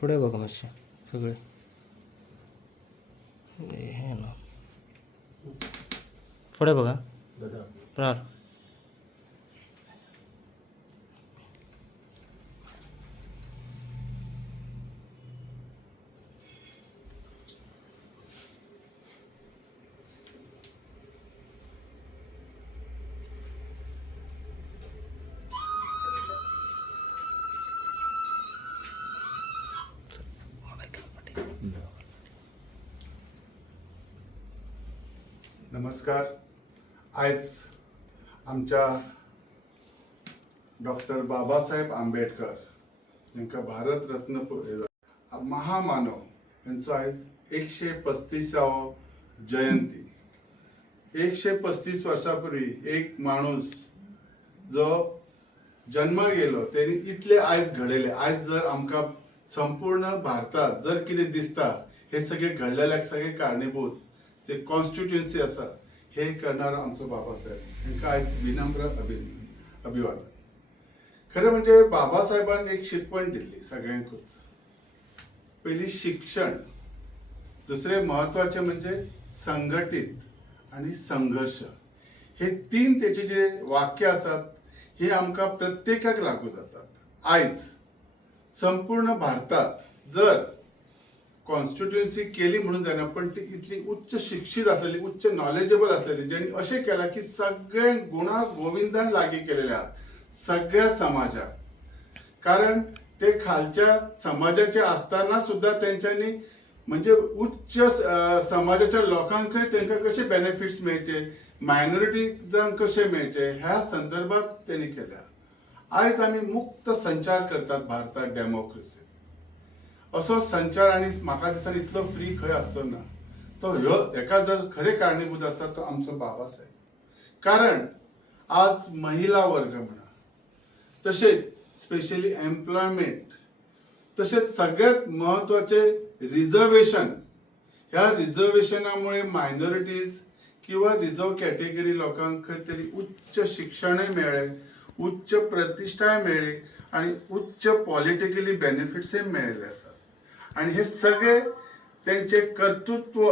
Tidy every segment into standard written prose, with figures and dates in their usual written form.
पुढे बघा मातशे सगळे हे ना पुढे बघा प्रार नमस्कार. आज आमच्या डॉक्टर बाबासाहेब आंबेडकर यांका भारतरत्न महामानव यांचं आज 135व जयंती. 135 वर्षापूर्वी एक माणूस जो जन्म गेलो त्यांनी इतले आज घडले. आज जर आमका संपूर्ण भारतात जर कितें दिसता हे सगळे घडलेल्याक सगळे कारणीभूत जे कॉन्स्टिट्युएन्सी आसा हे करणारा आमचो बाबासाहेब तांकां आयज विनम्र अभिवादन. खरें म्हणजे बाबासाहेबान एक शिकवण दिल्ली सगळ्यांकूच. पहिली शिक्षण, दुसरे महत्वाचे म्हणजे संघटित आणि संघर्ष. हे तीन त्याचे जे वाक्य असतात हे आमकां प्रत्येकाक लागू जातात. आयज संपूर्ण भारतात जर कॉन्स्टिट्युएन्सी केली म्हणून जायना, पण ती इतली उच्च शिक्षित असलेली, उच्च नॉलेजेबल असलेली, ज्यांनी अशें केला की सगळे गुणा गोविंदान लागीं केलेले आहात सगळ्या समाजाक. कारण ते खालच्या समाजाचे असताना सुद्धा त्यांच्यानी म्हणजे उच्च समाजाच्या लोकांकय तांकां कशे बेनिफिट्स मेळचे, मायनॉरिटीजांक कशे मेळचे ह्या संदर्भात त्यांनी केल्या. आयज आमी मुक्त संचार करतात भारतात डेमोक्रेसी. असो संचार आणि म्हाका दिसता इतलो फ्री खंय आसचो ना. तो ह्यो हेका जर खरे कारणीभूत आसा तो आमचो बाबासाहेब. कारण आज महिला वर्ग म्हणा, तशेंच स्पेशली एम्प्लॉयमेंट, तसेच सगळ्यात महत्वाचे रिझर्वेशन. ह्या रिझर्वेशनामुळे मायनॉरिटीज किंवा रिझर्व कॅटेगरी लोकांक खंय तरी उच्च शिक्षणय मेळ्ळे, उच्च प्रतिष्ठाय मेळ्ळी आणि उच्च पॉलिटिकली बेनिफिट्सय मेळिल्ले आसात. आणि हे सगळे त्यांचे कर्तृत्व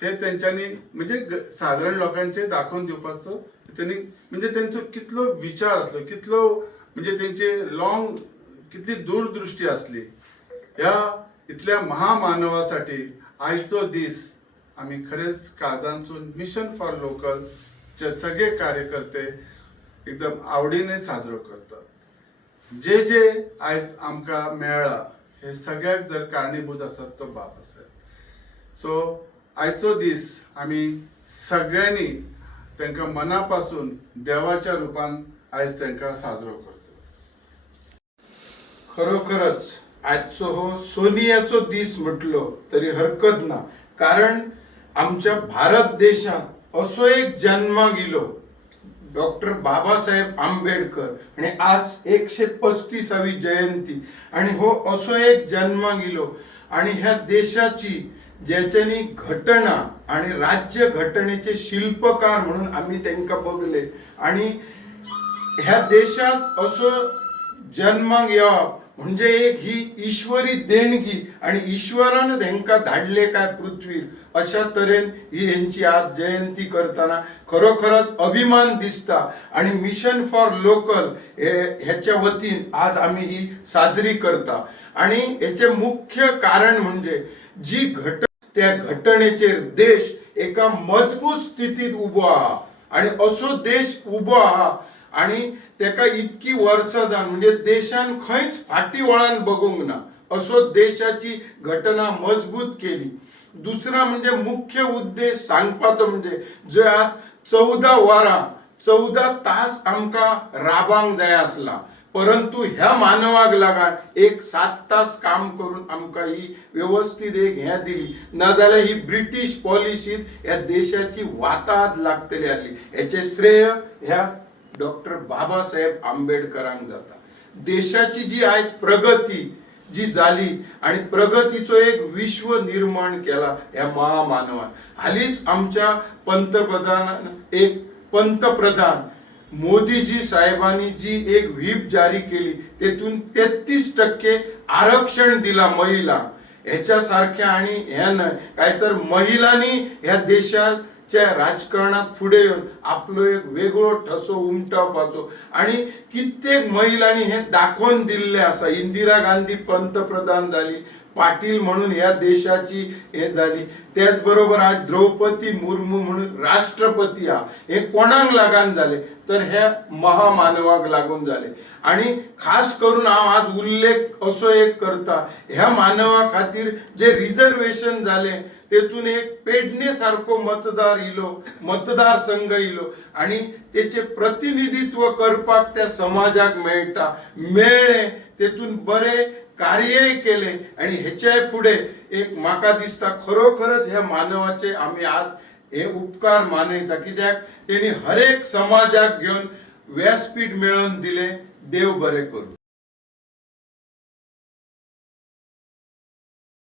हे त्यांच्यानी म्हणजे साधारण लोकांचे दाखवून दिवपाचो त्यांनी म्हणजे त्यांचो कितलो विचार असलो, कितलो म्हणजे त्यांचे लॉंग कितली दूरदृष्टी असली. ह्या इतल्या महामानवासाठी आयचो दीस आम्ही खरेच काळजांसून मिशन फॉर लोकल चे सगळे कार्यकर्ते एकदम आवडीने साजरो करतात. जे जे आयज आमकां मेळ्ळा हे सगळ्याक जर कारणीभूत आसात तो बाबासाहेब. सो आयचो दीस आमी सगळ्यांनी तांकां मनापासून देवाच्या रुपान आयज तांकां साजरो करतो. खरोखरच आजचो हो सोनियाचो दीस म्हटलो तरी हरकत ना. कारण आमच्या भारत देशात असो एक जन्माक इलो डॉक्टर बाबासाहेब आंबेडकर आणि आज 135वी जयंती आणि हो असो एक जन्माक इलो आणि ह्या देशाची ज्याच्यानी घटना आणि राज्य घटनेचे शिल्पकार म्हणून आम्ही त्यांना बघले. आणि ह्या देशात असो जन्माक येवप म्हणजे एक ही ईश्वरी देणगी आणि ईश्वरान त्यांना धाडले काय पृथ्वीर. अशा तऱ्हेन ही यांची आज जयंती करताना खरोखरच अभिमान दिसता. आणि मिशन फॉर लोकल ह्याच्या वतीन आज आम्ही ही साजरी करता. आणि याचे मुख्य कारण म्हणजे जी त्या घटनेचेर देश एका मजबूत स्थितीत उभो आहा आणि असो देश उभो आहा आणि तेका इतकी वर्सां जावन म्हणजे देशान खंयच फाटी वळान बगूंक ना असो देशाची घटना मजबूत केली. दुसरा म्हणजे मुख्य उद्देश सांगपाचो म्हणजे जे आज 14 वरां 14 तास आमकां राबांक जाय आसला, परंतु ह्या मानवाक लागून एक 7 तास काम करून आमकां ही व्यवस्थित एक हे दिली. नाजाल्यार ही ब्रिटीश पॉलिसीत ह्या देशाची वाताहत लागतली आसली. हेचे श्रेय ह्या डॉक्टर बाबासाहेब आंबेडकरांक जाता. देशाची जी आज प्रगती जी झाली आणि प्रगतीचो एक विश्व निर्माण केला ह्या महामानवान. हालीच आमच्या पंतप्रधान मोदीजी साहेबांनी जी एक व्हीप जारी केली तेथून 33% आरक्षण दिला महिला ह्याच्यासारख्या आणि ह्या काय तर महिलांनी ह्या देशाच्या राजकारणात पुढे येऊन आपलं एक वेगळं ठसो उमटवपाचो आणि कित्येक महिलांनी हे दाखवून दिले असा इंदिरा गांधी पंतप्रधान झाली पाटील म्हणून या देशाची हे झाली त्याचबरोबर आज द्रौपदी मुर्मू म्हणून राष्ट्रपती हे कोणाक लागान झाले तर ह्या महामानवाक लागून झाले आणि खास करून हांव आज उल्लेख असो एक करता ह्या मानवा खातीर जे रिझर्वेशन झाले तेतून एक पेडणे सारखो मतदारसंघ इलो आणि त्याचे प्रतिनिधित्व करपाक त्या समाजाक मेळ्ळे तेतून बरे कार्यय केले आणि ह्याच्या पुढे एक म्हाका दिसता खरोखरच ह्या मानवाचे आम्ही आज हे उपकार मानयता कित्याक त्यांनी हर एक समाजाक घेऊन व्यासपीठ मिळवून दिले देव बरे करू.